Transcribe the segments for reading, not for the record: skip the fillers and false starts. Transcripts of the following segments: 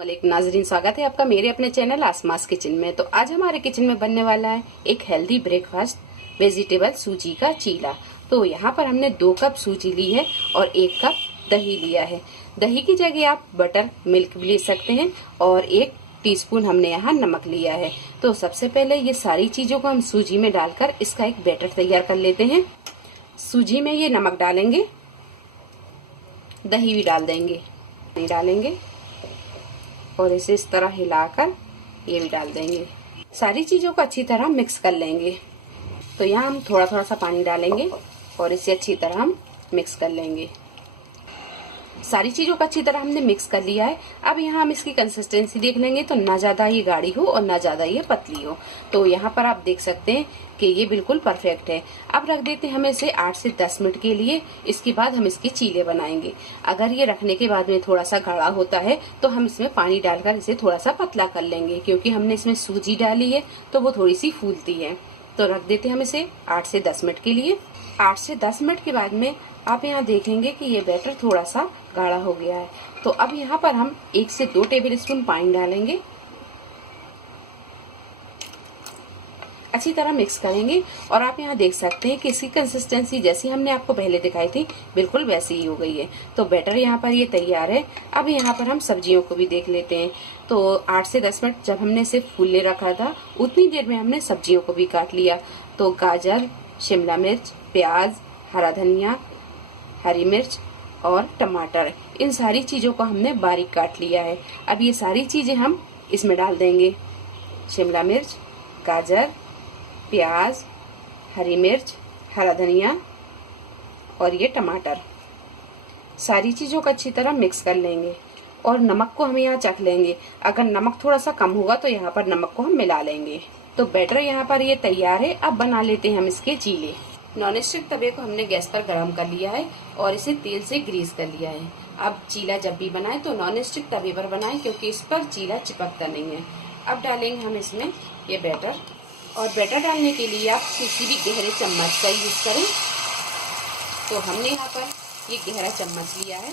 वालेकुम नाजरीन, स्वागत है आपका मेरे अपने चैनल आसमास किचन में। तो आज हमारे किचन में बनने वाला है एक हेल्दी ब्रेकफास्ट वेजिटेबल सूजी का चीला। तो यहाँ पर हमने 2 कप सूजी ली है और 1 कप दही लिया है। दही की जगह आप बटर मिल्क भी ले सकते हैं और 1 टीस्पून हमने यहाँ नमक लिया है। तो सबसे पहले ये सारी चीजों को हम सूजी में डालकर इसका एक बैटर तैयार कर लेते हैं। सूजी में ये नमक डालेंगे, दही भी डाल देंगे, नहीं डालेंगे और इसे इस तरह हिलाकर ये भी डाल देंगे। सारी चीजों को अच्छी तरह मिक्स कर लेंगे। तो यहाँ हम थोड़ा थोड़ा सा पानी डालेंगे और इसे अच्छी तरह हम मिक्स कर लेंगे। सारी चीजों को अच्छी तरह हमने मिक्स कर लिया है। अब यहाँ हम इसकी कंसिस्टेंसी देख लेंगे, तो ना ज्यादा ये गाढ़ी हो और ना ज्यादा ये पतली हो। तो यहाँ पर आप देख सकते हैं कि ये बिल्कुल परफेक्ट है। अब रख देते हैं हम इसे 8 से 10 मिनट के लिए। इसके बाद हम इसके चीले बनाएंगे। अगर ये रखने के बाद में थोड़ा सा गाढ़ा होता है तो हम इसमें पानी डालकर इसे थोड़ा सा पतला कर लेंगे, क्योंकि हमने इसमें सूजी डाली है तो वो थोड़ी सी फूलती है। तो रख देते हैं हम इसे 8 से 10 मिनट के लिए। 8 से 10 मिनट के बाद में आप यहाँ देखेंगे कि ये बैटर थोड़ा सा गाढ़ा हो गया है। तो अब यहाँ पर हम 1 से 2 टेबल स्पून पानी डालेंगे, अच्छी तरह मिक्स करेंगे। और आप यहाँ देख सकते हैं कि इसकी कंसिस्टेंसी जैसी हमने आपको पहले दिखाई थी बिल्कुल वैसी ही हो गई है। तो बैटर यहाँ पर ये तैयार है। अब यहाँ पर हम सब्जियों को भी देख लेते हैं। तो 8 से 10 मिनट जब हमने इसे फूलने रखा था उतनी देर में हमने सब्जियों को भी काट लिया। तो गाजर, शिमला मिर्च, प्याज, हरा धनिया, हरी मिर्च और टमाटर, इन सारी चीजों को हमने बारीक काट लिया है। अब ये सारी चीजें हम इसमें डाल देंगे। शिमला मिर्च, गाजर, प्याज, हरी मिर्च, हरा धनिया और ये टमाटर, सारी चीजों को अच्छी तरह मिक्स कर लेंगे। और नमक को हम यहाँ चख लेंगे। अगर नमक थोड़ा सा कम होगा तो यहाँ पर नमक को हम मिला लेंगे। तो बैटर यहाँ पर ये तैयार है। अब बना लेते हैं हम इसके चीले। नॉन स्टिक तवे को हमने गैस पर गरम कर लिया है और इसे तेल से ग्रीस कर लिया है। अब चीला जब भी बनाए तो नॉन स्टिक तवे पर बनाए, क्योंकि इस पर चीला चिपकता नहीं है। अब डालेंगे हम इसमें ये बैटर। और बैटर डालने के लिए आप किसी भी गहरे चम्मच का यूज करें। तो हमने यहाँ पर ये गहरा चम्मच लिया है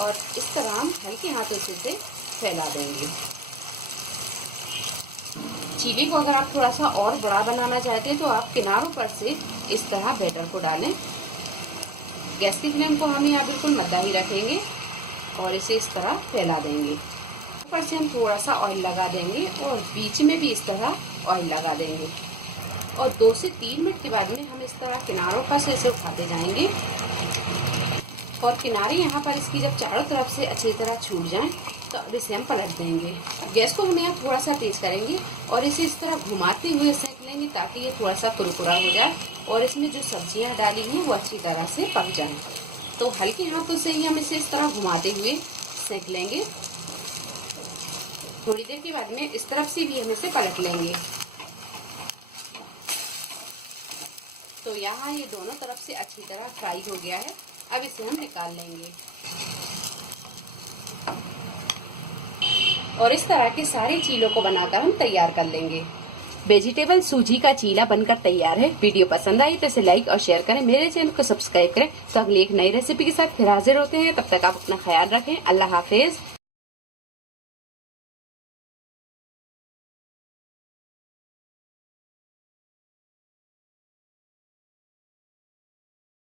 और इस तरह हम हल्के हाथों से इसे फैला देंगे। चीले को अगर आप थोड़ा सा और बड़ा बनाना चाहते हैं तो आप किनारों पर से इस तरह बैटर को डालें। गैस की फ्लेम को हम यहाँ बिल्कुल मद्दा ही रखेंगे और इसे इस तरह फैला देंगे। ऊपर से हम थोड़ा सा ऑयल लगा देंगे और बीच में भी इस तरह ऑयल लगा देंगे। और 2 से 3 मिनट के बाद में हम इस तरह किनारों पर से इसे उठाते जाएंगे। और किनारे यहाँ पर इसकी जब चारों तरफ से अच्छी तरह छूट जाएं तो अब इसे हम पलट देंगे। गैस को हम यहाँ थोड़ा सा तेज करेंगे और इसे इस तरह घुमाते हुए सेक लेंगे, ताकि ये थोड़ा सा कुरकुरा हो जाए और इसमें जो सब्जियां डाली हैं वो अच्छी तरह से पक जाएं। तो हल्के हाथों से ही हम इसे इस तरह घुमाते हुए सेक लेंगे। थोड़ी देर के बाद में इस तरफ से भी हम इसे पलट लेंगे। तो यहाँ ये दोनों तरफ से अच्छी तरह फ्राई हो गया है। अब इसे हम निकाल लेंगे और इस तरह के सारे चीलों को बनाकर हम तैयार कर लेंगे। वेजिटेबल सूजी का चीला बनकर तैयार है। वीडियो पसंद आई तो इसे लाइक और शेयर करें, मेरे चैनल को सब्सक्राइब करें। तो अगली एक नई रेसिपी के साथ फिर हाजिर होते हैं। तब तक आप अपना ख्याल रखें। अल्लाह हाफिज।